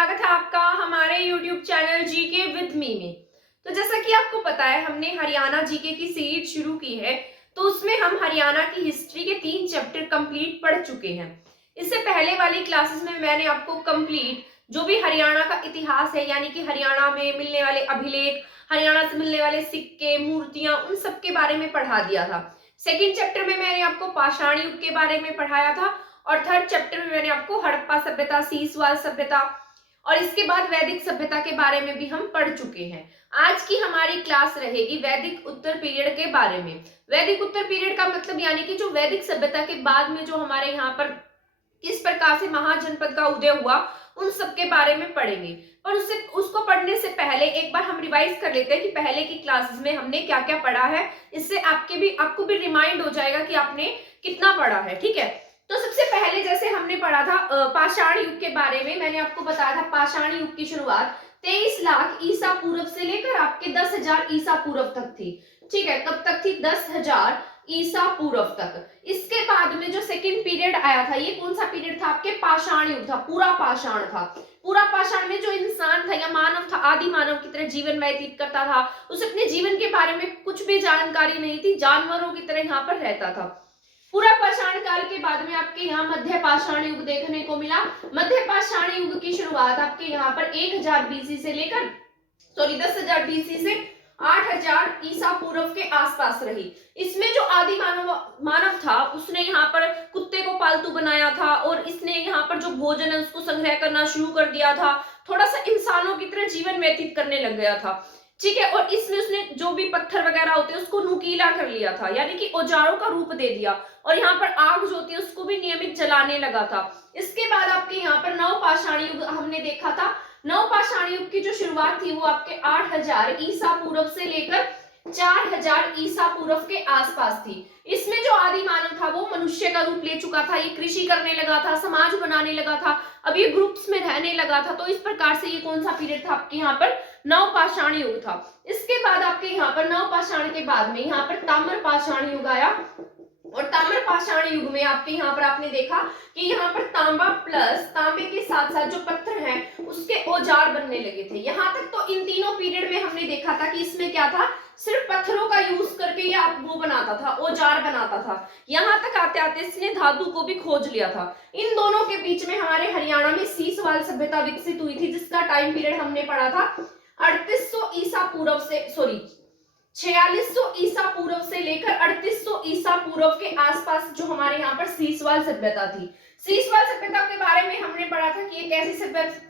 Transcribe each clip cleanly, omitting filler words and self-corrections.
स्वागत है आपका हमारे YouTube channel GK with me में। तो जैसा कि आपको पता है हमने हरियाणा जीके की सीरीज शुरू की है, तो उसमें हम हरियाणा की हिस्ट्री के 3 चैप्टर कंप्लीट पढ़ चुके हैं। इससे पहले वाली क्लासेस में मैंने आपको कंप्लीट जो भी हरियाणा का इतिहास है, यानी कि हरियाणा में मिलने वाले अभिलेख, हरियाणा से मिलने वाले सिक्के, मूर्तियां, उन सब के बारे में पढ़ा दिया था। सेकेंड चैप्टर में मैंने आपको पाषाण युग के बारे में पढ़ाया था और थर्ड चैप्टर में मैंने आपको हड़प्पा सभ्यता, सीसवाल सभ्यता और इसके बाद वैदिक सभ्यता के बारे में भी हम पढ़ चुके हैं। आज की हमारी क्लास रहेगी वैदिक उत्तर पीरियड के बारे में। वैदिक उत्तर पीरियड का मतलब यानी कि जो वैदिक सभ्यता के बाद में जो हमारे यहाँ पर किस प्रकार से महाजनपद का उदय हुआ, उन सब के बारे में पढ़ेंगे। पर उसको पढ़ने से पहले एक बार हम रिवाइज कर लेते हैं कि पहले की क्लासेस में हमने क्या क्या पढ़ा है। इससे आपको भी रिमाइंड हो जाएगा कि आपने कितना पढ़ा है। ठीक है, तो सबसे पहले जैसे हमने पढ़ा था पाषाण युग के बारे में, मैंने आपको बताया था पाषाण युग की शुरुआत 23 लाख ईसा पूर्व से लेकर आपके 10,000 ईसा पूर्व तक थी। ठीक है, कब तक थी? 10,000 ईसा पूर्व तक। इसके बाद में जो सेकंड पीरियड आया था, ये कौन सा पीरियड था? आपके पाषाण युग था, पूरा पाषाण था। पूरा पाषाण में जो इंसान था या मानव था, आदि मानव की तरह जीवन व्यतीत करता था, उसे अपने जीवन के बारे में कुछ भी जानकारी नहीं थी, जानवरों की तरह यहाँ पर रहता था। पूरा पाषाण काल के बाद में आपके यहाँ मध्य पाषाण युग देखने को मिला। मध्य पाषाण युग की शुरुआत आपके यहाँ पर 1000 बीसी से लेकर 10,000 बीसी से 8,000 ईसा पूर्व के आसपास रही। इसमें जो आदि मानव था, उसने यहाँ पर कुत्ते को पालतू बनाया था और इसने यहाँ पर जो भोजन है उसको संग्रह करना शुरू कर दिया था। थोड़ा सा इंसानों की तरह जीवन व्यतीत करने लग गया था। ठीक है, और इसमें उसने जो भी पत्थर वगैरह होते हैं उसको नुकीला कर लिया था, यानी कि औजारों का रूप दे दिया। और यहाँ पर आग जो होती है उसको भी नियमित जलाने लगा था। इसके बाद आपके यहाँ पर नवपाषाण युग हमने देखा था। नवपाषाण युग की जो शुरुआत थी वो आपके 8,000 ईसा पूर्व से लेकर 4,000 ईसा पूर्व के आसपास थी। इसमें जो आदि मानव था वो मनुष्य का रूप ले चुका था। ये कृषि करने लगा था, समाज बनाने लगा था, अब ये ग्रुप्स में रहने लगा था। तो इस प्रकार से ये कौन सा पीरियड था? आपके यहाँ पर नवपाषाण युग था। इसके बाद आपके यहाँ पर नवपाषाण के बाद में यहाँ पर ताम्रपाषाण युग आया। और ताम्रपाषाण युग में आपके यहाँ पर आपने देखा कि यहाँ पर तांबा प्लस तांबे के साथ साथ जो पत्थर हैं उसके औजार बनने लगे थे। यहाँ तक तो इन तीनों पीरियड में हमने देखा था कि इसमें क्या था, सिर्फ पत्थरों का यूज करके ये वो बनाता था, औजार बनाता था। यहाँ तक आते आते इसने धातु को भी खोज लिया था। इन दोनों के बीच में हमारे हरियाणा में सीसवाल सभ्यता विकसित हुई थी, जिसका टाइम पीरियड हमने पढ़ा था 3800 ईसा पूर्व से 4600 ईसा पूर्व से लेकर 3800 ईसा पूर्व के आसपास जो हमारे यहाँ पर सीसवाल सभ्यता थी। सीसवाल सभ्यता के बारे में हमने पढ़ा था कि ये कैसी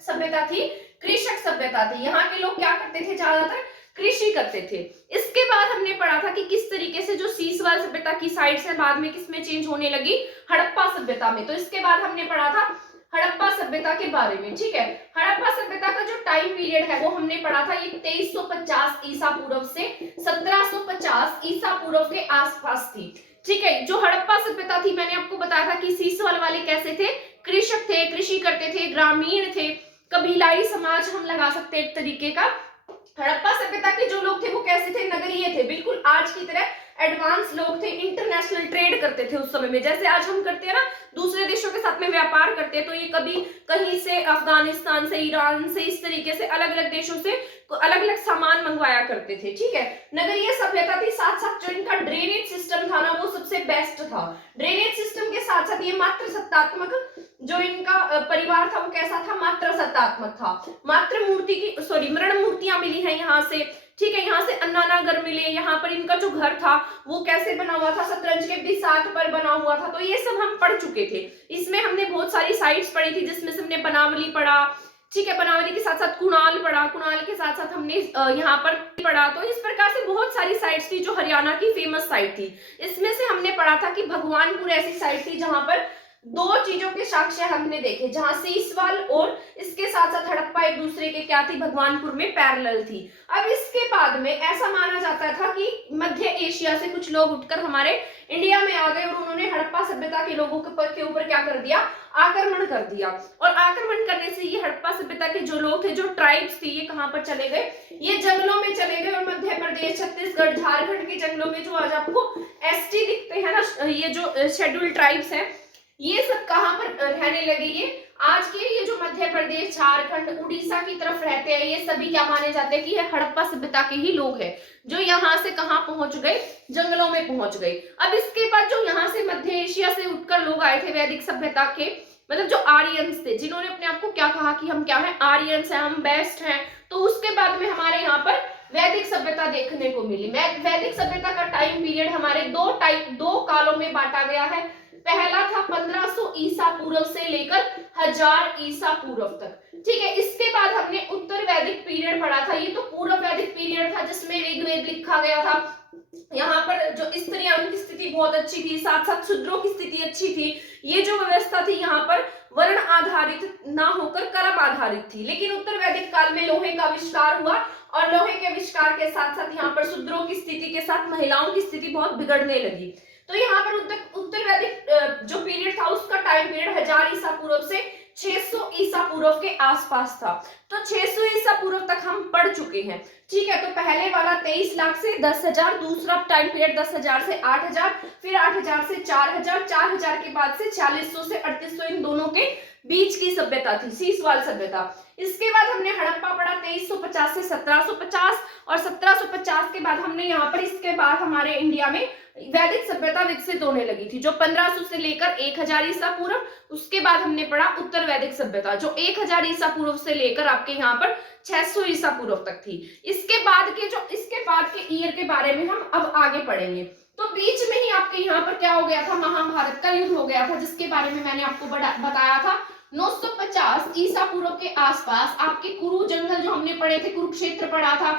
सभ्यता थी? कृषक सभ्यता थी। यहाँ के लोग क्या करते थे? ज्यादातर कृषि करते थे। इसके बाद हमने पढ़ा था कि किस तरीके से जो सीसवाल सभ्यता की साइड से बाद में किसमें चेंज होने लगी? हड़प्पा सभ्यता में। तो इसके बाद हमने पढ़ा था हड़प्पा सभ्यता के बारे में। ठीक है, हड़प्पा सभ्यता का जो टाइम पीरियड है वो हमने पढ़ा था, ये 2350 ईसा पूर्व से 1750 ईसा पूर्व के आसपास थी। ठीक है, जो हड़प्पा सभ्यता थी मैंने आपको बताया था कि सीसवाल वाले कैसे थे? कृषक थे, कृषि करते थे, ग्रामीण थे, कबीलाई समाज हम लगा सकते हैं एक तरीके का। हड़प्पा सभ्यता के जो लोग थे वो कैसे थे? नगरीय थे, बिल्कुल आज की तरह एडवांस लोग थे, इंटरनेशनल ट्रेड करते थे उस समय में। जैसे आज हम करते हैं ना, दूसरे देशों के साथ में व्यापार करते हैं, तो ये कभी कहीं से अफगानिस्तान से, ईरान से, इस तरीके से अलग अलग देशों से अलग अलग सामान मंगवाया करते थे। ठीक है, नगरीय सभ्यता थी। साथ साथ जो इनका ड्रेनेज सिस्टम था ना वो सबसे बेस्ट था। ड्रेनेज सिस्टम के साथ साथ ये मात्र सत्तात्मक, जो इनका परिवार था वो कैसा था? मात्र सत्तात्मक था। मात्र मूर्ति की मृण मूर्तियां मिली हैं यहाँ से। ठीक है, यहाँ से अन्नानागर मिले। यहाँ पर इनका जो घर था वो कैसे बना हुआ था? शतरंज के बिसात पर बना हुआ था। तो ये सब हम पढ़ चुके थे। इसमें हमने बहुत सारी साइट्स पढ़ी थी, जिसमें से हमने बनावली पढ़ा। ठीक है, बनावली के साथ साथ कुणाल पढ़ा, कुणाल के साथ साथ हमने यहाँ पर पढ़ा। तो इस प्रकार से बहुत सारी साइट्स थी जो हरियाणा की फेमस साइट थी। इसमें से हमने पढ़ा था कि भगवानपुर ऐसी साइट थी जहां पर दो चीजों के साक्ष्य हमने देखे, जहां सीसवाल और इसके साथ साथ हड़प्पा एक दूसरे के क्या थी? भगवानपुर में पैरेलल थी। अब इसके बाद में ऐसा माना जाता था कि मध्य एशिया से कुछ लोग उठकर हमारे इंडिया में आ गए और उन्होंने हड़प्पा सभ्यता के लोगों के ऊपर क्या कर दिया? आक्रमण कर दिया। और आक्रमण करने से ये हड़प्पा सभ्यता के जो लोग थे, जो ट्राइब्स थी, ये कहां पर चले गए? ये जंगलों में चले गए। और मध्य प्रदेश, छत्तीसगढ़, झारखंड के जंगलों में जो आज आपको एसटी दिखते हैं ना, ये जो शेड्यूल्ड ट्राइब्स हैं, ये सब कहां पर रहने लगे? ये आज के ये जो मध्य प्रदेश प्रदेश, झारखंड, उड़ीसा की तरफ रहते हैं, ये सभी क्या माने जाते हैं कि ये हड़प्पा सभ्यता के ही लोग हैं, जो यहाँ से कहाँ पहुंच गए, जंगलों में पहुंच गए। अब इसके बाद जो यहाँ से मध्य एशिया से उठकर लोग आए थे वैदिक सभ्यता के, मतलब जो आर्यंस थे, जिन्होंने अपने आप को क्या कहा कि हम क्या है, आर्यंस हैं, हम बेस्ट हैं, तो उसके बाद में हमारे यहाँ पर वैदिक सभ्यता देखने को मिली। वैदिक सभ्यता का टाइम पीरियड हमारे दो कालों में बांटा गया है। पहला था 1500 ईसा पूर्व से लेकर 1000 ईसा पूर्व तक, ठीक है। इसके बाद हमने उत्तर वैदिक पीरियड पढ़ा था, ये तो पूर्व वैदिक पीरियड था जिसमें ऋग्वेद लिखा गया था। यहाँ पर जो स्त्रियां, उनकी स्थिति बहुत अच्छी थी, साथ साथ शूद्रों की स्थिति अच्छी थी। ये जो व्यवस्था थी यहाँ पर वर्ण आधारित ना होकर कर्म आधारित थी। लेकिन उत्तर वैदिक काल में लोहे का आविष्कार हुआ और लोहे के आविष्कार के साथ साथ यहाँ पर शूद्रों की स्थिति के साथ महिलाओं की स्थिति बहुत बिगड़ने लगी। तो यहाँ पर उत्तर वैदिक जो पीरियड था उसका टाइम पीरियड 1000 ईसा पूर्व से 600 ईसा पूर्व के आसपास था। तो 600 ईसा पूर्व तक हम पढ़ चुके हैं, ठीक है। तो पहले वाला 23 लाख से 10,000, दूसरा टाइम पीरियड 10,000 से 8,000, फिर 8,000 से 4,000, 4,000 के बाद से 4600 से 3800, इन दोनों के बीच की सभ्यता थी, सीसवाल सभ्यता। इसके बाद हमने हड़प्पा पढ़ा 2350 से 1750, और 1750 के बाद हमने यहाँ पर, इसके बाद हमारे इंडिया में वैदिक सभ्यता विकसित होने लगी थी, जो 1500 से लेकर 1000 ईसा पूर्व। उसके बाद हमने पढ़ा उत्तर वैदिक सभ्यता, जो 1000 ईसा पूर्व से लेकर आपके यहाँ पर 600 ईसा पूर्व तक थी। इसके बाद के ईयर के बारे में हम अब आगे पढ़ेंगे। तो बीच में ही आपके यहाँ पर क्या हो गया था, महाभारत का युद्ध हो गया था, जिसके बारे में मैंने आपको बताया था। 950 ईसा पूर्व के आसपास आपके कुरु जंगल जो हमने पढ़े थे, कुरुक्षेत्र पढ़ा था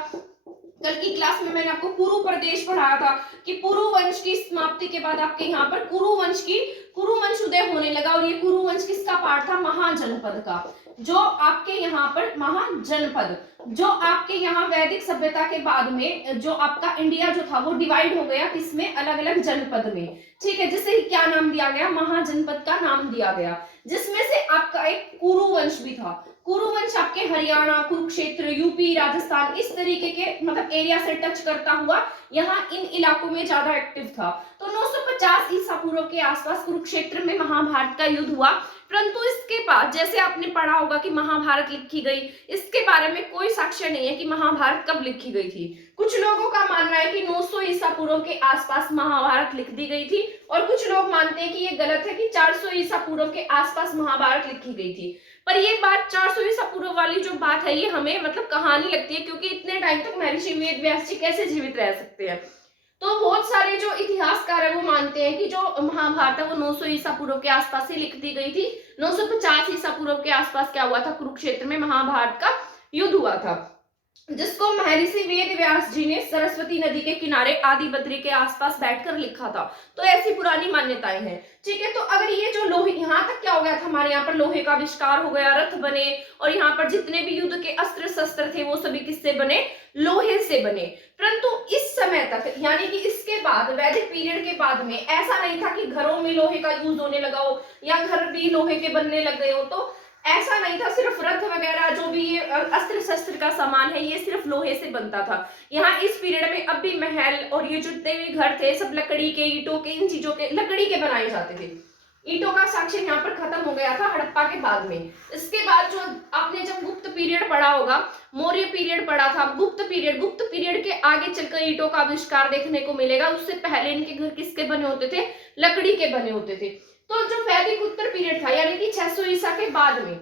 कल की क्लास में, मैंने आपको कुरु प्रदेश पढ़ाया था कि कुरु वंश की समाप्ति के बाद आपके यहाँ पर कुरु वंश उदय होने लगा। और ये कुरु वंश किसका पार्ट था, महाजनपद का। जो आपके यहाँ पर महाजनपद, जो आपके यहाँ वैदिक सभ्यता के बाद में जो आपका इंडिया जो था वो डिवाइड हो गया किसमें, अलग अलग जनपद में, ठीक है। जिसे क्या नाम दिया गया, महाजनपद का नाम दिया गया, जिसमें से आपका एक कुरु वंश भी था। कुरु वंश आपके हरियाणा, कुरुक्षेत्र, यूपी, राजस्थान, इस तरीके के मतलब एरिया से टच करता हुआ यहाँ इन इलाकों में ज्यादा एक्टिव था। तो 950 ईसा पूर्व के आसपास कुरुक्षेत्र में महाभारत का युद्ध हुआ। परंतु इसके बाद, जैसे आपने पढ़ा होगा कि महाभारत लिखी गई, इसके बारे में कोई साक्ष्य नहीं है कि महाभारत कब लिखी गई थी। कुछ लोगों का मानना है कि 900 ईसा पूर्व के आसपास महाभारत लिख दी गई थी, और कुछ लोग मानते हैं कि ये गलत है कि 400 ईसा पूर्व के आसपास महाभारत लिखी गई थी। पर ये बात 400 ईसा पूर्व वाली जो बात है, ये हमें मतलब कहानी लगती है, क्योंकि इतने टाइम तक महर्षि वेद व्यास जी कैसे जीवित रह सकते हैं। तो बहुत सारे जो इतिहासकार है वो मानते हैं कि जो महाभारत है वो 900 ईसा पूर्व के आसपास ही लिख दी गई थी। 950 ईसा पूर्व के आसपास क्या हुआ था, कुरुक्षेत्र में महाभारत का युद्ध हुआ था, जिसको महर्षि वेद व्यास जी ने सरस्वती नदी के किनारे आदिबद्री के आसपास बैठकर लिखा था। तो ऐसी पुरानी मान्यताएं हैं, ठीक है। तो अगर ये जो लोहे, यहाँ तक क्या हो गया था, हमारे यहाँ पर लोहे का आविष्कार हो गया, रथ बने, और यहाँ पर जितने भी युद्ध के अस्त्र शस्त्र थे वो सभी किससे बने, लोहे से बने। परंतु इस समय तक, यानी कि इसके बाद वैदिक पीरियड के बाद में ऐसा नहीं था कि घरों में लोहे का यूज होने लगा हो या घर भी लोहे के बनने लग गए हो, तो ऐसा नहीं था। सिर्फ रथ वगैरह जो भी ये अस्त्र शस्त्र का सामान है ये सिर्फ लोहे से बनता था। यहाँ इस पीरियड में अब भी महल और ये जितने भी घर थे सब लकड़ी के, ईंटों के, इन चीजों के, लकड़ी के बनाए जाते थे। ईंटों का साक्ष्य यहाँ पर खत्म हो गया था हड़प्पा के बाद में। इसके बाद जो आपने जब गुप्त पीरियड पढ़ा होगा, मौर्य पीरियड पढ़ा था, गुप्त पीरियड के आगे चलकर ईंटों का आविष्कार देखने को मिलेगा। उससे पहले इनके घर किसके बने होते थे, लकड़ी के बने होते थे। तो जो वैदिक उत्तर पीरियड था, यानी कि 600 ईसा के बाद में,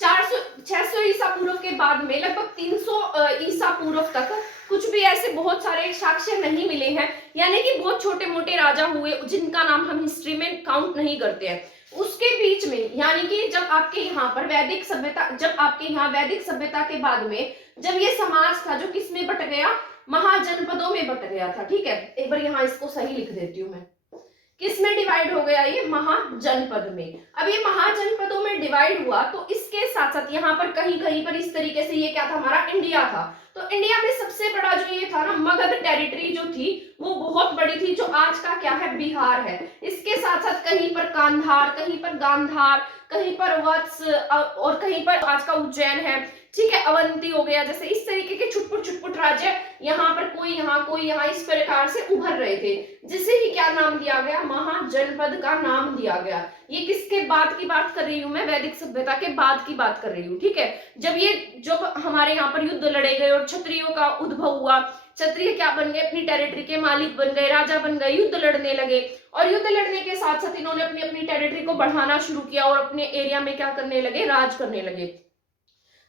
600 ईसा पूर्व के बाद में लगभग 300 ईसा पूर्व तक कुछ भी ऐसे बहुत सारे साक्ष्य नहीं मिले हैं, यानी कि बहुत छोटे मोटे राजा हुए जिनका नाम हम हिस्ट्री में काउंट नहीं करते हैं। उसके बीच में, यानी कि जब आपके यहाँ पर वैदिक सभ्यता के बाद में जब ये समाज था जो किसमें बट गया, महाजनपदों में बट गया था, ठीक है। एक बार यहाँ इसको सही लिख देती हूँ मैं, किसमें डिवाइड हो गया, ये महाजनपद में। अब ये महाजनपदों में डिवाइड हुआ, तो इसके साथ साथ यहाँ पर कहीं कहीं पर इस तरीके से ये क्या था, हमारा इंडिया था। तो इंडिया में सबसे बड़ा जो ये था ना, मगध टेरिटरी जो थी वो बहुत बड़ी थी, जो आज का क्या है, बिहार है। इसके साथ साथ कहीं पर कांधार, कहीं पर गांधार, कहीं पर वत्स, और कहीं पर आज का उज्जैन है, ठीक है, अवंती हो गया, जैसे इस तरीके के छुटपुट छुटपुट राज्य यहाँ पर कोई यहाँ कोई यहाँ इस प्रकार से उभर रहे थे, जिसे ही क्या नाम दिया गया, महाजनपद का नाम दिया गया। ये किसके बाद की बात कर रही हूँ मैं, वैदिक सभ्यता के बाद की बात कर रही हूँ। ठीक है, जब हमारे यहाँ पर युद्ध लड़े गए और क्षत्रियों का उद्भव हुआ, क्षत्रिय क्या बन गए, अपनी टेरिटरी के मालिक बन गए, राजा बन गए, युद्ध लड़ने लगे, और युद्ध लड़ने के साथ साथ इन्होंने अपनी अपनी टेरिटरी को बढ़ाना शुरू किया और अपने एरिया में क्या करने लगे, राज करने लगे।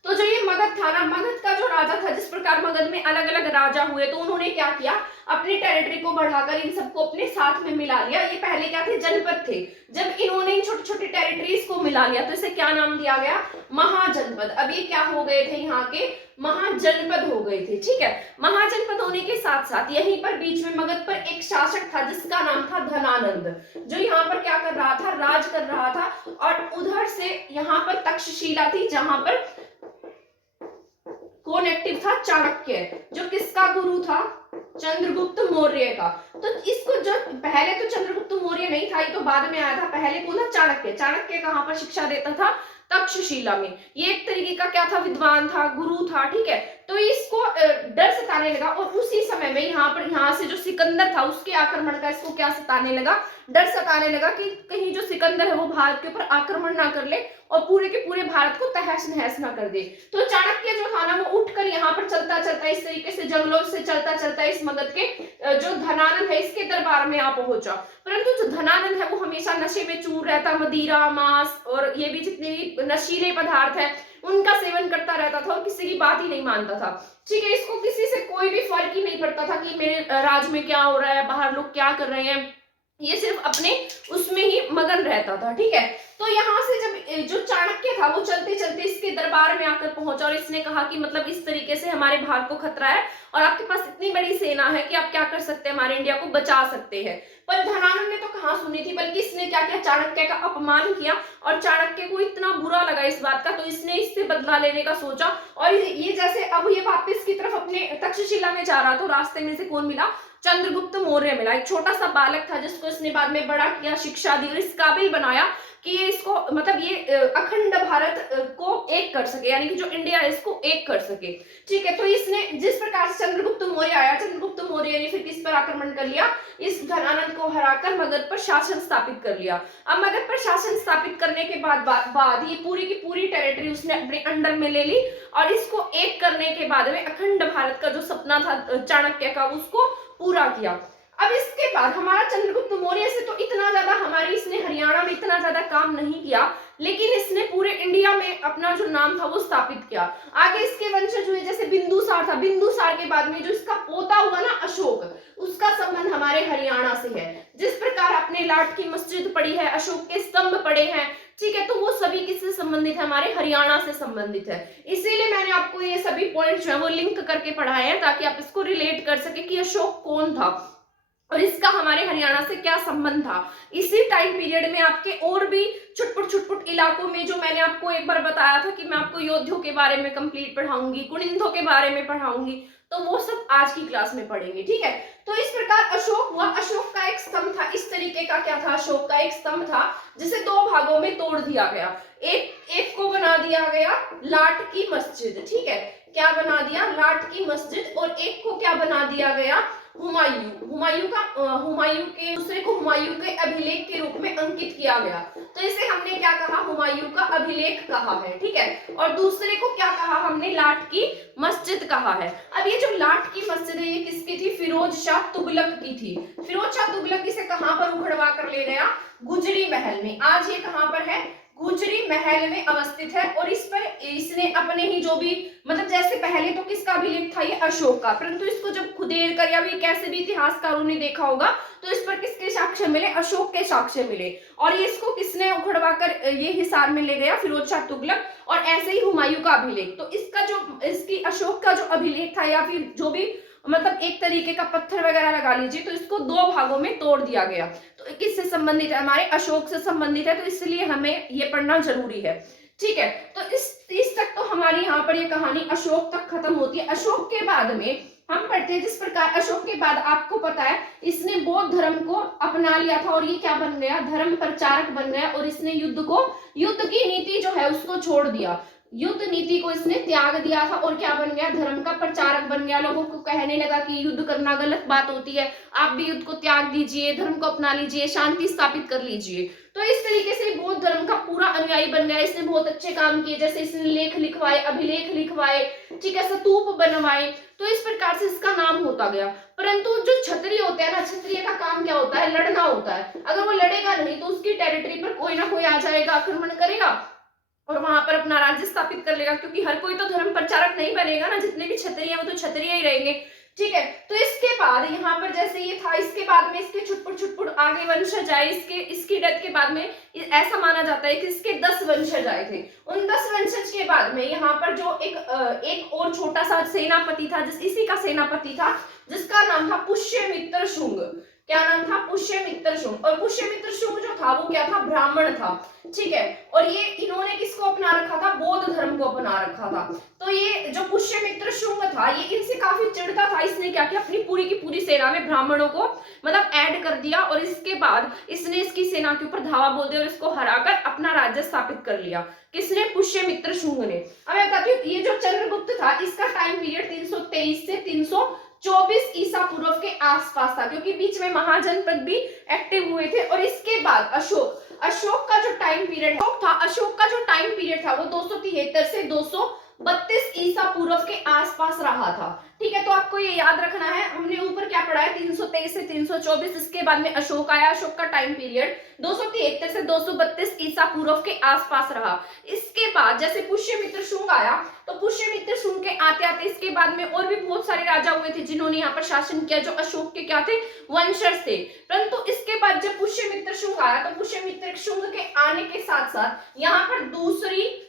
तो जो ये मगध था ना, मगध का जो राजा था, जिस प्रकार मगध में अलग अलग राजा हुए, तो उन्होंने क्या किया, अपनी टेरिटरी को बढ़ाकर इन सबको अपने साथ में मिला लिया। ये पहले क्या थे, जनपद थे। जब इन्होंने इन छोटी छोटी टेरिटरीज को मिला लिया तो इसे क्या नाम दिया गया, महाजनपद। अब ये क्या हो गए थे, यहाँ के महाजनपद हो गए थे। ठीक है, महाजनपद होने के साथ साथ यहीं पर बीच में मगध पर एक शासक था जिसका नाम था धनानंद, जो यहाँ पर क्या कर रहा था, राज कर रहा था। और उधर से यहाँ पर तक्षशिला थी, जहां पर कौन एक्टिव था, चाणक्य, जो किसका गुरु था, चंद्रगुप्त मौर्य का। तो इसको जो पहले तो चंद्रगुप्त मौर्य नहीं था, ये तो बाद में आया था, पहले कौन था, चाणक्य। चाणक्य कहां पर शिक्षा देता था, तक्षशिला में। ये एक तरीके का क्या था, विद्वान था, गुरु था। ठीक है, तो इसको डर सताने लगा, और उसी समय में यहाँ से जो सिकंदर था उसके आक्रमण का इसको क्या सताने लगा, डर सताने लगा कि कहीं जो सिकंदर है वो भारत के ऊपर आक्रमण ना कर ले और पूरे के पूरे भारत को तहस नहस ना कर दे। तो चाणक्य जो था ना, वो उठकर यहाँ पर चलता चलता इस तरीके से जंगलों से चलता चलता इस मगध के जो धनानंद है इसके दरबार में आ पहुंचा। परंतु जो धनानंद है वो हमेशा नशे में चूर रहता, मदिरा, मांस और ये भी जितने भी नशीले पदार्थ है उनका सेवन करता रहता था और किसी की बात ही नहीं मानता था। ठीक है, इसको किसी से कोई भी फर्क ही नहीं पड़ता था कि मेरे राज में क्या हो रहा है, बाहर लोग क्या कर रहे हैं, ये सिर्फ अपने उसमें ही मगन रहता था। ठीक है, तो यहाँ से जब जो चाणक्य था वो चलते चलते इसके दरबार में आकर पहुंचा और इसने कहा कि मतलब इस तरीके से हमारे भारत को खतरा है और आपके पास इतनी बड़ी सेना है कि आप क्या कर सकते हैं, हमारे इंडिया को बचा सकते हैं। पर धनानंद ने तो कहाँ सुनी थी, बल्कि इसने क्या किया, चाणक्य का अपमान किया। और चाणक्य को इतना बुरा लगा इस बात का, तो इसने इससे बदला लेने का सोचा। और ये जैसे अब ये वापस की तरफ अपने तक्षशिला में जा रहा, तो रास्ते में से कौन मिला, चंद्रगुप्त मौर्य मिला। एक छोटा सा बालक था जिसको इसने बाद में बड़ा किया, शिक्षा दी और इस काबिल बनाया कि ये इसको मतलब ये अखंड भारत को एक कर सके, यानी कि जो इंडिया है इसको एक कर सके। ठीक है, तो इसने जिस प्रकार से चंद्रगुप्त मौर्य आया, चंद्रगुप्त मौर्य ने फिर किस पर आक्रमण कर लिया, इस धनानंद को हराकर मगध पर शासन स्थापित कर लिया। अब मगध पर शासन स्थापित करने के बाद ये पूरी की पूरी टेरिटरी उसने अपने अंडर में ले ली और इसको एक करने के बाद में अखंड भारत का जो सपना था चाणक्य का उसको पूरा किया। अब इसके बाद हमारा चंद्रगुप्त मौर्य से तो इतना ज्यादा हमारी इसने हरियाणा में इतना ज्यादा काम नहीं किया, लेकिन इसने पूरे इंडिया में अपना जो नाम था वो स्थापित किया। आगे इसके वंशज हुए, जैसे बिंदुसार था, बिंदुसार के बाद में जो इसका पोता हुआ ना अशोक, उसका संबंध हमारे हरियाणा से है। जिस प्रकार आपने लाट की मस्जिद पढ़ी है, अशोक के स्तंभ पढ़े हैं, ठीक है, तो वो सभी किससे संबंधित है, हमारे हरियाणा से संबंधित है। इसीलिए मैंने आपको ये सभी पॉइंट्स जो है वो लिंक करके पढ़ाए हैं ताकि आप इसको रिलेट कर सके कि अशोक कौन था और इसका हमारे हरियाणा से क्या संबंध था। इसी टाइम पीरियड में आपके और भी छुटपुट इलाकों में, जो मैंने आपको एक बार बताया था कि मैं आपको योद्धियों के बारे में कंप्लीट पढ़ाऊंगी, कुनिंदों के बारे में पढ़ाऊंगी, तो वो सब आज की क्लास में पढ़ेंगे। ठीक है, तो इस प्रकार अशोक हुआ। अशोक का एक स्तंभ था, इस तरीके का क्या था, अशोक का एक स्तंभ था जिसे दो भागों में तोड़ दिया गया। एक को बना दिया गया लाट की मस्जिद, ठीक है, क्या बना दिया, लाट की मस्जिद, और एक को क्या बना दिया गया, हुमायूं के दूसरे को हुमायूं के अभिलेख के रूप में अंकित किया गया। तो इसे हमने क्या कहा, हुमायूं का अभिलेख कहा है। ठीक है, और दूसरे को क्या कहा हमने, लाट की मस्जिद कहा है। अब ये जो लाट की मस्जिद है ये किसकी थी, फिरोज शाह तुगलक की थी। फिरोज शाह तुगलक इसे कहां पर उखड़वा कर ले गया, गुजरी महल में। आज ये कहां पर है, गुजरी महल में अवस्थित है। और इस पर इसने अपने ही जो भी मतलब जैसे पहले तो किसका अभिलेख था, ये अशोक का, परंतु इसको जब खुदेर कर या भी कैसे भी इतिहासकारों ने देखा होगा तो इस पर किसके साक्ष्य मिले, अशोक के साक्ष्य मिले। और ये इसको किसने उखड़वा कर ये हिसार में ले गया, फिरोज शाह तुगलक। और ऐसे ही हुमायूं का अभिलेख, तो इसका जो इसकी अशोक का जो अभिलेख था या फिर जो भी मतलब एक तरीके का पत्थर वगैरह लगा लीजिए, तो इसको दो भागों में तोड़ दिया गया। तो किससे संबंधित है, हमारे अशोक से संबंधित है, तो इसलिए हमें ये पढ़ना जरूरी है। ठीक है, तो इस तक तो हमारी यहाँ पर ये कहानी अशोक तक खत्म होती है। अशोक के बाद में हम पढ़ते हैं, जिस प्रकार अशोक के बाद आपको पता है इसने बौद्ध धर्म को अपना लिया था और ये क्या बन गया, धर्म प्रचारक बन गया। और इसने युद्ध की नीति जो है उसको छोड़ दिया। युद्ध नीति को इसने त्याग दिया था और क्या बन गया, धर्म का प्रचारक बन गया। लोगों को कहने लगा कि युद्ध करना गलत बात होती है, आप भी युद्ध को त्याग दीजिए, धर्म को अपना लीजिए, शांति स्थापित कर लीजिए। तो इस तरीके से बौद्ध धर्म का पूरा अनुयायी बन गया। इसने बहुत अच्छे काम किए, जैसे इसने लेख लिखवाए, अभिलेख लिखवाए, ठीक है, स्तूप बनवाए। तो इस प्रकार से इसका नाम होता गया। परंतु जो क्षत्रिय होते हैं ना, क्षत्रिय का काम क्या होता है, लड़ना होता है। अगर वो लड़ेगा नहीं तो उसकी टेरिटरी पर कोई ना कोई आ जाएगा, आक्रमण करेगा और वहां पर अपना राज्य स्थापित कर लेगा, क्योंकि हर कोई तो धर्म प्रचारक नहीं बनेगा ना, जितने भी क्षत्रिय हैं वो तो क्षत्रिय ही रहेंगे, ठीक है। तो इसके बाद यहाँ पर जैसे ये था, इसके बाद में इसके छुटपुट आगे वंशज आए। इसकी डेथ के बाद में ऐसा माना जाता है कि इसके 10 वंशज आए थे। उन 10 वंशज के बाद में यहाँ पर जो एक और छोटा सा सेनापति था, इसी का सेनापति था, जिसका नाम था पुष्यमित्र शुंग। क्या नाम था, पुष्यमित्र शुंग। और पुष्यमित्र शुंग जो था वो क्या था, ब्राह्मण था, ठीक है। और ये इन्होंने किसको अपना रखा था, बौद्ध धर्म को अपना रखा था। तो ये जो पुष्यमित्र शुंग था, ये इनसे काफी चिढ़ता था। इसने क्या किया, अपनी पूरी की पूरी सेना में ब्राह्मणों को मतलब ऐड कर दिया, और इसके बाद इसने इसकी सेना के ऊपर धावा बोल दिया और इसको हराकर अपना राज्य स्थापित कर लिया। किसने, पुष्यमित्र शुंग ने। अब मैं बताती हूँ, ये जो चंद्रगुप्त था, इसका टाइम पीरियड 323 से 324 ईसा पूर्व के आसपास था, क्योंकि बीच में महाजनपद भी एक्टिव हुए थे। और इसके बाद अशोक का जो टाइम पीरियड था, अशोक का जो टाइम पीरियड था वो 273 से 232 ईसा पूर्व के आसपास रहा था, ठीक है। तो आपको ये याद रखना है, हमने ऊपर क्या पढ़ा है, 323 से 324, इसके बाद में अशोक आया। अशोक का टाइम पीरियड 273 से 232 ईसा पूर्व के आसपास रहा। इसके बाद जैसे पुष्यमित्र शुंग आया, तो पुष्यमित्र शुंग के आते आते इसके बाद में और भी बहुत सारे राजा हुए थे जिन्होंने यहाँ पर शासन किया, जो अशोक के क्या थे, वंशज थे। परंतु इसके बाद जब पुष्यमित्र शुंग आया, तो पुष्यमित्र शुंग के आने के साथ साथ यहाँ पर दूसरी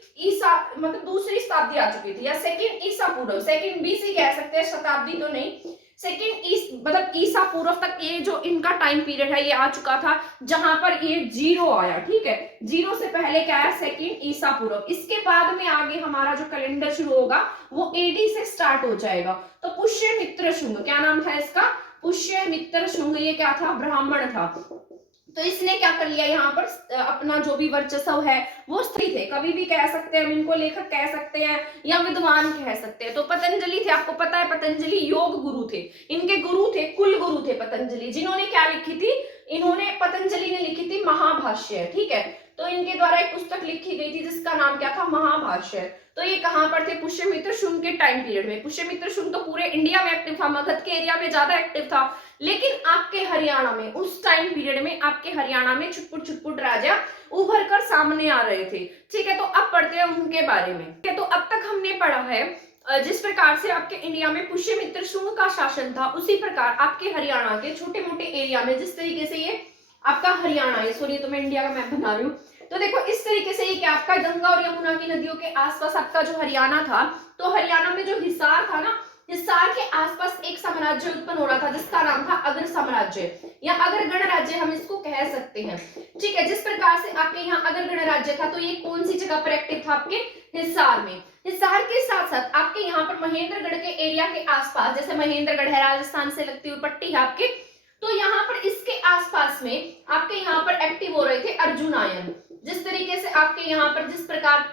शताब्दी आ चुकी थी, या सेकंड ईसा पूर्व, सेकंड बीसी कह सकते हैं, शताब्दी तो नहीं, सेकंड ईसा पूर्व तक ये जो इनका टाइम पीरियड है ये आ चुका था, जहां पर ये 0 आया, ठीक है। 0 से पहले क्या है, सेकंड ईसा पूर्व। इसके बाद में आगे हमारा जो कैलेंडर शुरू होगा वो एडी से स्टार्ट हो जाएगा। तो पुष्यमित्र शुंग, क्या नाम था इसका, पुष्यमित्र शुंग। ये क्या था, ब्राह्मण था। तो इसने क्या कर लिया, यहाँ पर अपना जो भी वर्चस्व है वो स्त्री थे, कभी भी कह सकते हैं हम इनको, लेखक कह सकते हैं या विद्वान कह सकते हैं। तो पतंजलि थे, आपको पता है पतंजलि योग गुरु थे, इनके गुरु थे, कुल गुरु थे पतंजलि, जिन्होंने क्या लिखी थी, पतंजलि ने लिखी थी महाभाष्य, ठीक है। तो इनके द्वारा एक पुस्तक लिखी गई थी जिसका नाम क्या था, महाभाष्य। तो ये कहां पर थे, पुष्यमित्र शुंग के टाइम पीरियड में। पुष्यमित्र शुंग तो पूरे इंडिया में एक्टिव था, मगध के एरिया में ज्यादा एक्टिव था, लेकिन आपके हरियाणा में उस टाइम पीरियड में आपके हरियाणा में छुटपुट राजा उभर कर सामने आ रहे थे, ठीक है। तो अब पढ़ते हैं उनके बारे में। तो अब तक हमने पढ़ा है जिस प्रकार से आपके इंडिया में पुष्यमित्र शुंग का शासन था, उसी प्रकार आपके हरियाणा के छोटे मोटे एरिया में, जिस तरीके से ये आपका हरियाणा है, सॉरी तो मैं इंडिया का मैप बना रही हूँ, तो देखो इस तरीके से ये क्या आपका गंगा और यमुना की नदियों के आसपास आपका जो हरियाणा था, तो हरियाणा में जो हिसार था ना, हिसार के आसपास एक साम्राज्य उत्पन्न हो रहा था जिसका नाम था अगर साम्राज्य या अगर गणराज्य, हम इसको कह सकते हैं, ठीक है। जिस प्रकार से आपके यहाँ अगर गणराज्य था, तो ये कौन सी जगह पर एक्टिव था, आपके हिसार में। हिसार के साथ साथ आपके यहाँ पर महेंद्रगढ़ के एरिया के आसपास, जैसे महेंद्रगढ़ है, राजस्थान से लगती हुई पट्टी है आपके, तो यहाँ पर इसके आसपास में आपके यहाँ पर एक्टिव हो रहे थे अर्जुनायन। जिस तरीके से आपके यहाँ पर जिस प्रकार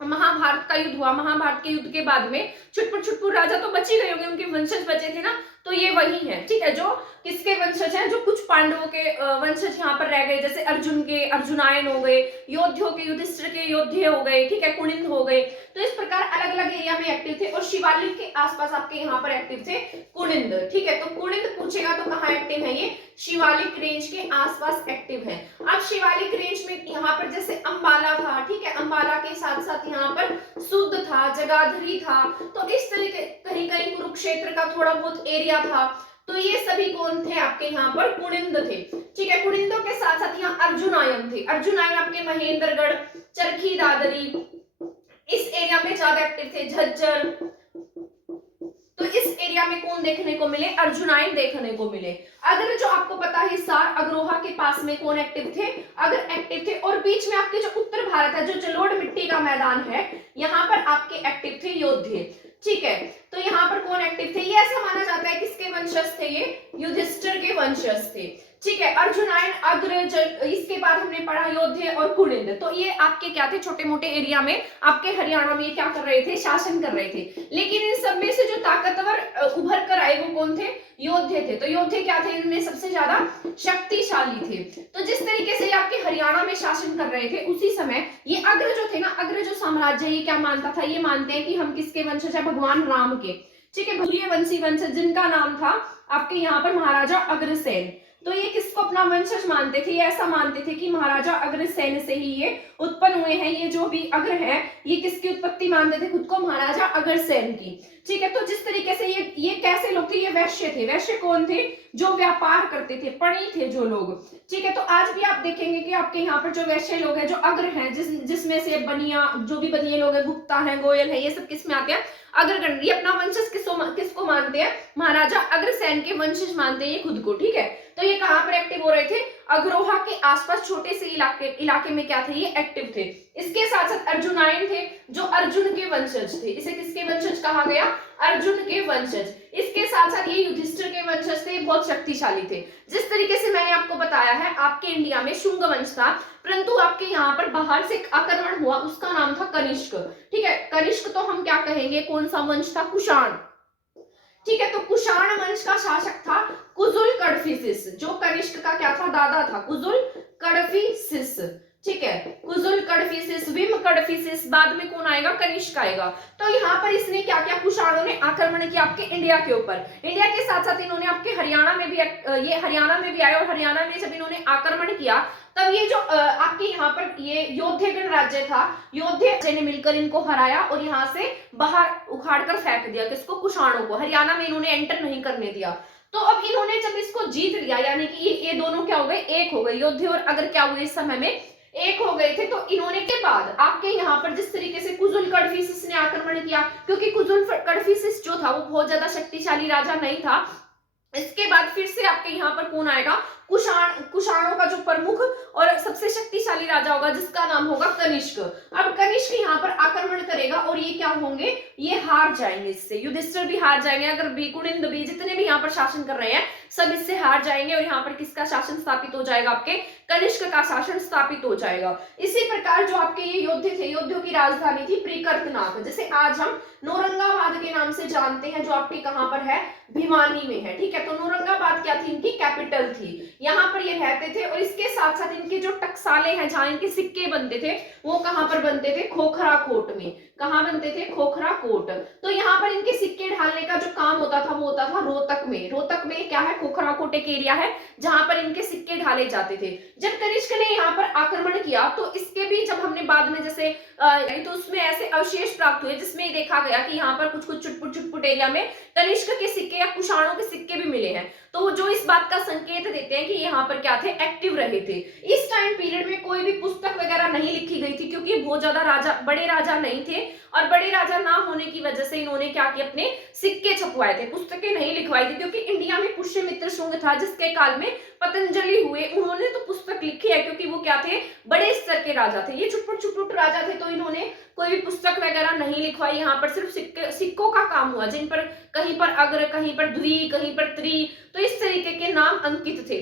महाभारत का युद्ध हुआ, महाभारत के युद्ध के बाद में छुटपुट राजा तो बच ही गए होंगे, उनके वंशज बचे थे ना, तो ये वही है, ठीक है। जो किसके वंशज हैं, जो कुछ पांडवों के वंशज यहाँ पर रह गए, जैसे अर्जुन के अर्जुनायन हो गए, योद्धियों के युधिष्ठिर के योद्धे हो गए, ठीक है, कुनिंद हो गए। तो इस प्रकार अलग अलग एरिया में एक्टिव थे। और शिवालिक के आसपास आपके यहाँ पर एक्टिव थे कुनिंद, ठीक है। तो कुनिंद पूछेगा तो कहाँ एक्टिव है, ये शिवालिक रेंज के आसपास एक्टिव है। अब शिवालिक रेंज में यहाँ पर जैसे अंबाला था, ठीक है, अंबाला के साथ साथ यहाँ पर सुद्ध था, जगाधरी था, तो इस तरीके कहीं कहीं कुरुक्षेत्र का थोड़ा बहुत एरिया था। तो ये सभी कौन थे, आपके यहाँ पर कुनिंद थे, ठीक है। कुनिंदों के साथ साथ यहाँ अर्जुनायन थे। अर्जुनायन आपके महेंद्रगढ़, चरखी दादरी, इस एरिया में ज्यादा एक्टिव थे, झज्जर। तो इस एरिया में कौन देखने को मिले, अर्जुनायन देखने को मिले। अगर जो आपको पता है हिसार अग्रोहा के पास में कौन एक्टिव थे, अगर एक्टिव थे। और बीच में आपके जो उत्तर भारत है, जो जलोढ़ मिट्टी का मैदान है, यहाँ पर आपके एक्टिव थे योद्धे, ठीक है। तो यहाँ पर कौन एक्टिव थे, ये ऐसा माना जाता है किसके वंशज थे, ये युधिष्ठिर के वंशज थे, ठीक है, अर्जुनायन, अग्रज, इसके बाद हमने पढ़ा योद्धे और कुलिंद। तो ये आपके क्या थे, छोटे मोटे एरिया में आपके हरियाणा में ये क्या कर रहे थे, शासन कर रहे थे। लेकिन इन सब में से जो ताकतवर उभर कर आए वो कौन थे, योद्धे थे। तो योद्धे क्या थे, इनमें सबसे ज्यादा शक्तिशाली थे। तो जिस तरीके से ये आपके हरियाणा में शासन कर रहे थे, उसी समय ये अग्र जो थे ना, अग्र जो साम्राज्य, ये क्या मानता था, ये मानते हैं कि हम किसके वंशज है, भगवान राम के। ठीक है, सूर्यवंशी वंशज, जिनका नाम था आपके यहाँ पर महाराजा अग्रसेन। तो ये किसको अपना वंशज मानते थे, ये ऐसा मानते थे कि महाराजा अग्रसेन से ही ये उत्पन्न हुए हैं। ये जो भी अग्र है, ये किसकी उत्पत्ति मानते थे खुद को, महाराजा अग्रसेन की। ठीक है, तो जिस तरीके से ये कैसे लोग थे, ये वैश्य थे। वैश्य कौन थे, जो व्यापार करते थे, पणी थे जो लोग। ठीक है, तो आज भी आप देखेंगे कि आपके यहाँ पर जो वैश्य लोग हैं, जो अग्र हैं, जिसमें से बनिया, जो भी बनिए लोग हैं, गुप्ता है, गोयल है, ये सब किस में आते हैं, अग्रगण। ये अपना वंशज किसको मानते हैं, महाराजा अग्रसेन के वंशज मानते हैं ये खुद को। ठीक है, तो ये कहां पर एक्टिव हो रहे थे, अग्रोहा के आसपास छोटे से इलाके में क्या थे, ये एक्टिव थे। इसके साथ साथ अर्जुनायन थे, जो अर्जुन के वंशज थे। इसे किसके वंशज कहा गया, अर्जुन के वंशज। इसके साथ साथ ये युधिष्ठिर के वंशज थे, बहुत शक्तिशाली थे। जिस तरीके से मैंने आपको बताया है, आपके इंडिया में शुंग वंश था, परंतु आपके यहाँ पर बाहर से आक्रमण हुआ, उसका नाम था कनिष्क। ठीक है, कनिष्क तो हम क्या कहेंगे, कौन सा वंश था, कुषाण। ठीक है, तो कुषाण वंश का शासक था कुजुल कडफिसिस, जो कनिष्क का क्या था, दादा था, कुजुल कडफिसिस। ठीक है, कुजुल कडफिसिस, विम कडफिसिस, बाद में कौन आएगा, कनिष्क आएगा। तो यहाँ पर इसने क्या किया, कुषाणों ने आक्रमण किया आपके इंडिया के ऊपर। इंडिया के साथ साथ इन्होंने आपके हरियाणा में भी, ये हरियाणा में भी आए, और हरियाणा में जब इन्होंने आक्रमण किया, तब ये जो आपके यहाँ पर ये योद्धे गणराज्य था, योद्धे ने मिलकर इनको हराया और यहाँ से बाहर उखाड़ कर फेंक दिया, किसको, कुषाणों को। हरियाणा में इन्होंने एंटर नहीं करने दिया। तो अब इन्होंने जब इसको जीत लिया, यानी कि ये दोनों क्या हो गए, एक हो गए, योद्धे और अगर क्या हुए, इस समय में एक हो गए थे। तो इन्होंने के बाद आपके यहाँ पर जिस तरीके से कुजुल कडफिसिस ने आक्रमण किया, क्योंकि कुजुल कडफिसिस जो था वो बहुत ज्यादा शक्तिशाली राजा नहीं था। इसके बाद फिर से आपके यहाँ पर कौन आएगा, कुषाणों का जो प्रमुख और सबसे शक्तिशाली राजा होगा, जिसका नाम होगा कनिष्क। अब कनिष्क यहाँ पर आक्रमण करेगा और ये क्या होंगे, ये हार जाएंगे। इससे युधिष्ठिर भी हार जाएंगे, अगर कुलिंद भी, जितने भी यहाँ पर शासन कर रहे हैं, सब इससे हार जाएंगे और यहाँ पर किसका शासन स्थापित हो जाएगा, आपके कनिष्क का शासन स्थापित हो जाएगा। इसी प्रकार जो आपके ये योद्धे थे, योद्धियों की राजधानी थी प्रिकर्तनाक, जैसे आज हम नौरंगाबाद के नाम से जानते हैं, जो आपके कहां पर है, भिवानी में है। ठीक है, तो नौरंगाबाद क्या थी, इनकी कैपिटल थी, यहाँ पर ये रहते थे। और इसके साथ साथ इनके जो टकसाले हैं, जहां इनके सिक्के बनते थे, वो कहां पर बनते थे, खोखरा कोट में। कहां बनते थे, खोखरा कोट। तो यहाँ पर इनके सिक्के ढालने का जो काम होता था, वो होता था रोहतक में। रोहतक में क्या है, खोखरा कोट एक एरिया है जहां पर इनके सिक्के ढाले जाते थे। जब कनिष्क ने यहाँ पर आक्रमण किया, तो इसके भी जब हमने बाद में जैसे तो उसमें ऐसे अवशेष प्राप्त हुए, जिसमें देखा गया कि यहाँ पर कुछ कुछ चुटपुट एरिया में कनिष्क के सिक्के या कुषाणों के सिक्के भी मिले हैं। तो जो इस बात का संकेत देते हैं कि यहाँ पर क्या थे, एक्टिव रहे थे। इस टाइम पीरियड में कोई भी पुस्तक वगैरह नहीं लिखी गई थी, क्योंकि बहुत ज्यादा बड़े राजा नहीं थे, और बड़े राजा ना होने की वजह से इन्होंने क्या किया, अपने सिक्के छपवाए थे, पुस्तकें नहीं लिखवाई थी। क्योंकि इंडिया में पुष्यमित्र शुंग था, जिसके काल में पतंजलि हुए, उन्होंने तो पुस्तक लिखी है, क्योंकि वो क्या थे, बड़े स्तर के राजा थे। ये चुटपुट राजा थे, तो इन्होंने कोई भी पुस्तक वगैरह नहीं लिखवाई। यहाँ पर सिर्फ सिक्कों का काम हुआ, जिन पर कहीं पर अग्र, कहीं पर द्वि, कहीं पर त्रि, तो इस तरीके के नाम अंकित थे।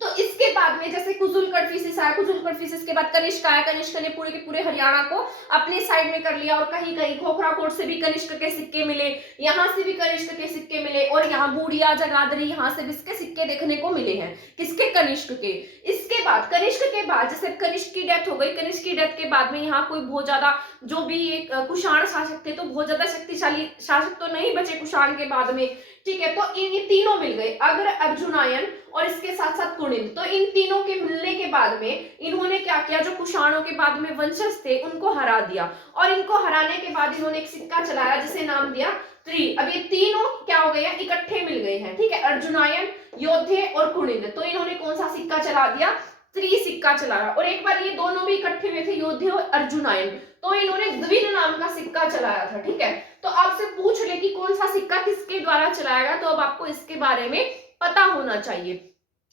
तो इसके बाद में जैसे कुजुल कडफिसिस आया, कुजुल कडफिसिस के बाद कनिष्क आया। कनिष्क ने पूरे के पूरे हरियाणा को अपने साइड में कर लिया, और कहीं कहीं खोखरा कोट से भी कनिष्क के सिक्के मिले, यहाँ से भी कनिष्क के सिक्के मिले, और यहाँ बूढ़िया, जगाधरी, यहाँ से भी इसके सिक्के देखने को मिले हैं, किसके, कनिष्क के। इसके बाद कनिष्क के बाद जैसे कनिष्क की डेथ हो गई, कनिष्क की डेथ के बाद में यहाँ कोई बहुत ज्यादा जो भी एक कुषाण शासक थे, तो बहुत ज्यादा शक्तिशाली शासक तो नहीं बचे कुषाण के बाद में। ठीक है, तो ये तीनों मिल गए, अग्र, अर्जुनायन और इसके साथ साथ कुलिंद। तो इन तीनों के मिलने के बाद में इन्होंने क्या किया, जो कुषाणों के बाद में वंशज थे, उनको हरा दिया। और इनको हराने के बाद इन्होंने एक सिक्का चलाया, जिसे नाम दिया त्रि। अब ये तीनों क्या हो गए हैं, इकट्ठे मिल गए हैं। ठीक है, अर्जुनायन, योद्धे और कुलिंद। तो इन्होंने कौन सा सिक्का चला दिया, त्रि सिक्का चलाया। और एक बार ये दोनों भी इकट्ठे हुए थे, योद्धे और अर्जुनायन, तो इन्होंने द्विन नाम का सिक्का चलाया था। ठीक है, तो आपसे पूछ ले कि कौन सा सिक्का किसके द्वारा चलाया गया, तो अब आपको इसके बारे में पता होना चाहिए।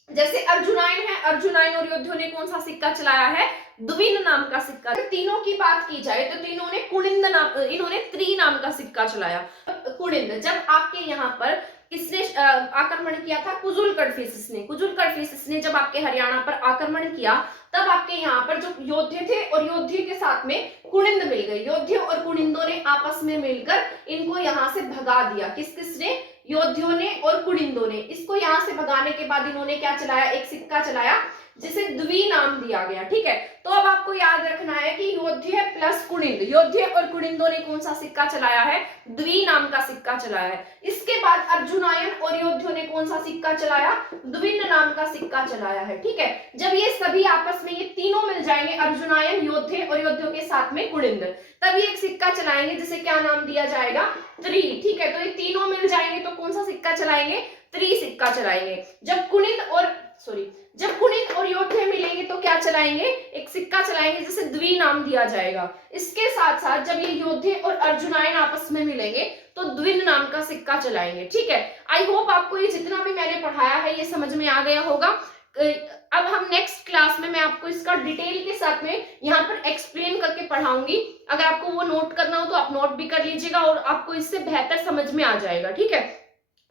जैसे अर्जुनायन है, अर्जुनायन और योद्धियों ने कौन सा सिक्का चलाया है, द्विन नाम का सिक्का। तीनों की बात की जाए तो तीनों ने कुलिंद नाम, इन्होंने त्रि नाम का सिक्का चलाया। कुलिंद, जब आपके यहाँ पर किसने आक्रमण किया था? कुजुल कडफिसिस ने। कुजुल कडफिसिस ने जब आपके हरियाणा पर आक्रमण किया तब आपके यहाँ पर जो योद्धे थे और योद्धे के साथ में कुनिंद मिल गए। योद्धे और कुनिंदों ने आपस में मिलकर इनको यहाँ से भगा दिया। किस किसने? योद्धियों ने और कुनिंदों ने। इसको यहाँ से भगाने के बाद इन्होंने क्या चलाया? एक सिक्का चलाया जिसे द्वि नाम दिया गया। ठीक है, तो अब आपको याद रखना है कि योद्धे प्लस कुनिंद, योद्धे और कुनिंदों ने कौन सा सिक्का चलाया है? द्वि नाम का सिक्का चलाया है। इसके बाद अर्जुनायन और योद्धियों ने कौन सा सिक्का चलाया? द्विन नाम का सिक्का चलाया है। ठीक है, जब ये सभी आपस में ये तीनों मिल जाएंगे, अर्जुनायन, योद्धे और योद्धियों के साथ में कुनिंद, तब ये एक सिक्का चलाएंगे जिसे क्या नाम दिया जाएगा? त्रि। ठीक है, तो ये तीनों मिल जाएंगे तो कौन सा सिक्का चलाएंगे? त्रि सिक्का चलाएंगे। जब कुनिंद और योद्धे मिलेंगे तो क्या चलाएंगे? एक सिक्का चलाएंगे जिसे द्वि नाम दिया जाएगा। इसके साथ साथ जब ये योद्धे और अर्जुनायन आपस में मिलेंगे तो द्विन नाम का सिक्का चलाएंगे। ठीक है, आई होप आपको ये जितना भी मैंने पढ़ाया है ये समझ में आ गया होगा। अब हम नेक्स्ट क्लास में मैं आपको इसका डिटेल के साथ में यहाँ पर एक्सप्लेन करके पढ़ाऊंगी। अगर आपको वो नोट करना हो तो आप नोट भी कर लीजिएगा और आपको इससे बेहतर समझ में आ जाएगा। ठीक है,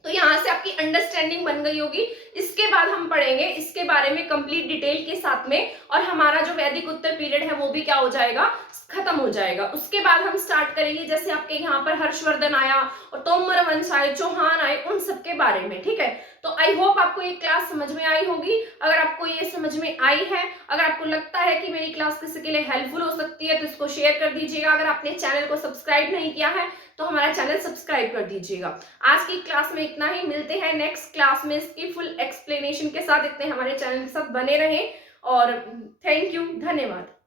तो यहाँ से आपकी अंडरस्टैंडिंग बन गई होगी। इसके बाद हम पढ़ेंगे इसके बारे में कंप्लीट डिटेल के साथ में, और हमारा जो वैदिक उत्तर पीरियड है वो भी क्या हो जाएगा? खत्म हो जाएगा। उसके बाद हम स्टार्ट करेंगे जैसे आपके यहाँ पर हर्षवर्धन आया और तोमर वंश आए, चौहान आए, उन सब के बारे में। ठीक है, तो आई होप आपको ये क्लास समझ में आई होगी। अगर आपको ये समझ में आई है, अगर आपको लगता है कि मेरी क्लास किसी के लिए हेल्पफुल हो सकती है तो इसको शेयर कर दीजिएगा। अगर आपने चैनल को सब्सक्राइब नहीं किया है तो हमारा चैनल सब्सक्राइब कर दीजिएगा। आज की क्लास में इतना ही, मिलते हैं नेक्स्ट क्लास में इसकी फुल एक्सप्लेनेशन के साथ। इतने हमारे चैनल के साथ बने रहें और थैंक यू, धन्यवाद।